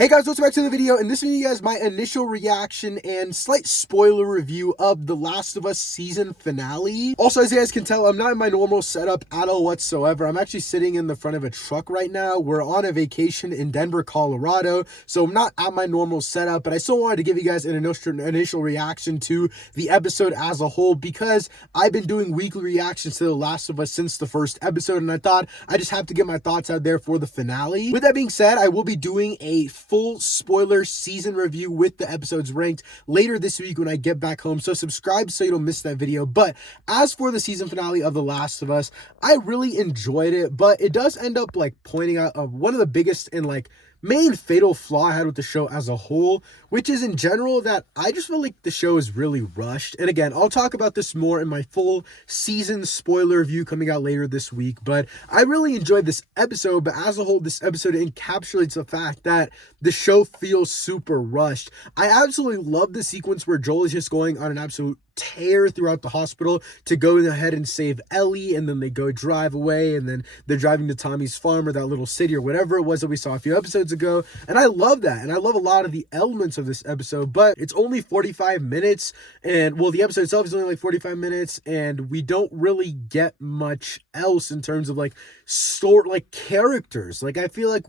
Hey guys, welcome back to the video. In this video, you guys, my initial reaction and slight spoiler review of The Last of Us season finale. Also, as you guys can tell, I'm not in my normal setup at all whatsoever. I'm actually sitting in the front of a truck right now. We're on a vacation in Denver, Colorado, so I'm not at my normal setup, but I still wanted to give you guys an initial reaction to the episode as a whole because I've been doing weekly reactions to The Last of Us since the first episode, and I thought I just have to get my thoughts out there for the finale. With that being said, I will be doing a full spoiler season review with the episodes ranked later this week when I get back home, so subscribe so you don't miss that video. But as for the season finale of The Last of Us, I really enjoyed it, but it does end up like pointing out one of the biggest and like main fatal flaw I had with the show as a whole, which is in general that I just feel like the show is really rushed. And again, I'll talk about this more in my full season spoiler review coming out later this week, but I really enjoyed this episode. But as a whole, this episode encapsulates the fact that the show feels super rushed. I absolutely love the sequence where Joel is just going on an absolute tear throughout the hospital to go ahead and save Ellie, and then they go drive away, and then they're driving to Tommy's farm or that little city or whatever it was that we saw a few episodes ago. And I love that, and I love a lot of the elements of this episode, but it's only 45 minutes, and well, the episode itself is only like 45 minutes, and we don't really get much else in terms of like story, like characters. Like I feel like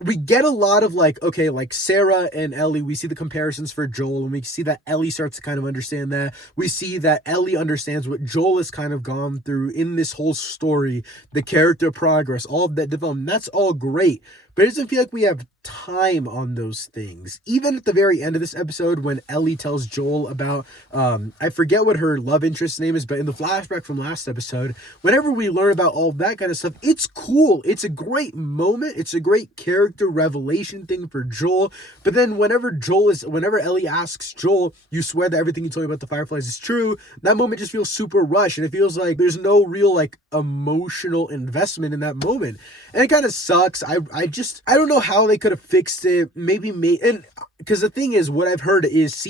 we get a lot of like, okay, like Sarah and Ellie, we see the comparisons for Joel, and we see that Ellie starts to kind of understand that. We see that Ellie understands what Joel has kind of gone through in this whole story, the character progress, all of that development. That's all great, but it doesn't feel like we have time on those things. Even at the very end of this episode, when Ellie tells Joel about, I forget what her love interest name is, but in the flashback from last episode, whenever we learn about all that kind of stuff, it's cool. It's a great moment. It's a great character revelation thing for Joel. But then whenever Ellie asks Joel, you swear that everything you told me about the Fireflies is true, that moment just feels super rushed, and it feels like there's no real like emotional investment in that moment. And it kind of sucks. I don't know how they could have fixed it. And because the thing is, what I've heard is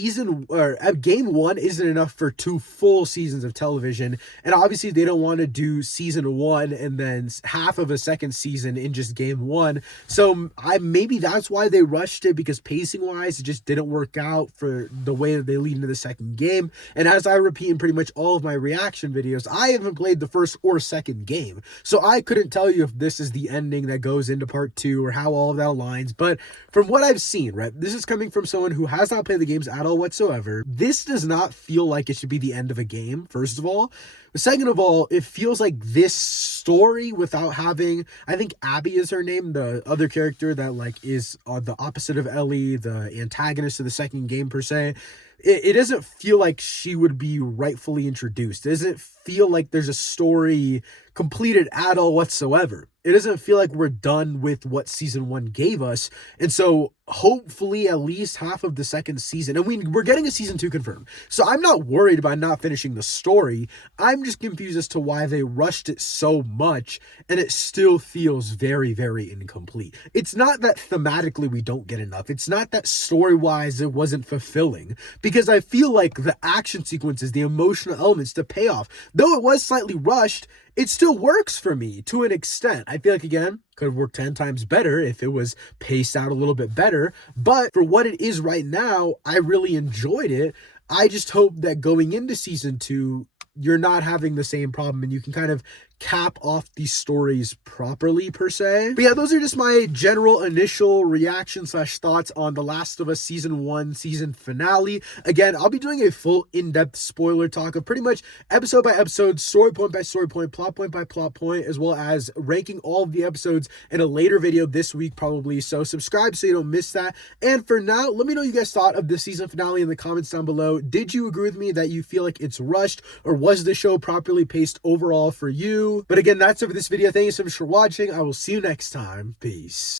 game one isn't enough for 2 full seasons of television, and obviously they don't want to do season 1 and then half of a second season in just game 1. So maybe that's why they rushed it, because pacing wise it just didn't work out for the way that they lead into the second game. And as I repeat in pretty much all of my reaction videos, I haven't played the first or second game, so I couldn't tell you if this is the ending that goes into part 2 or how all of that aligns. But from what I've seen, right, this is coming from someone who has not played the games at all whatsoever. This does not feel like it should be the end of a game, first of all. Second of all, it feels like this story without having, I think Abby is her name, the other character that like is the opposite of Ellie, the antagonist of the second game per se. It doesn't feel like she would be rightfully introduced. It doesn't feel like there's a story completed at all whatsoever. It doesn't feel like we're done with what season 1 gave us. And so hopefully at least half of the second season, and we're getting a season 2 confirmed, so I'm not worried about not finishing the story. I'm just confused as to why they rushed it so much and it still feels very, very incomplete. It's not that thematically we don't get enough. It's not that story-wise it wasn't fulfilling, because I feel like the action sequences, the emotional elements, the payoff, though it was slightly rushed, it still works for me to an extent. I feel like, again, could have worked 10 times better if it was paced out a little bit better. But for what it is right now, I really enjoyed it. I just hope that going into season 2, you're not having the same problem and you can kind of cap off these stories properly per se. But yeah, those are just my general initial reaction / thoughts on The Last of Us season 1 season finale. Again, I'll be doing a full in-depth spoiler talk of pretty much episode by episode, story point by story point, plot point by plot point, as well as ranking all of the episodes in a later video this week probably. So subscribe so you don't miss that. And for now, let me know what you guys thought of the season finale in the comments down below. Did you agree with me that you feel like it's rushed, or was the show properly paced overall for you? But again, that's it for this video. Thank you so much for watching. I will see you next time. Peace.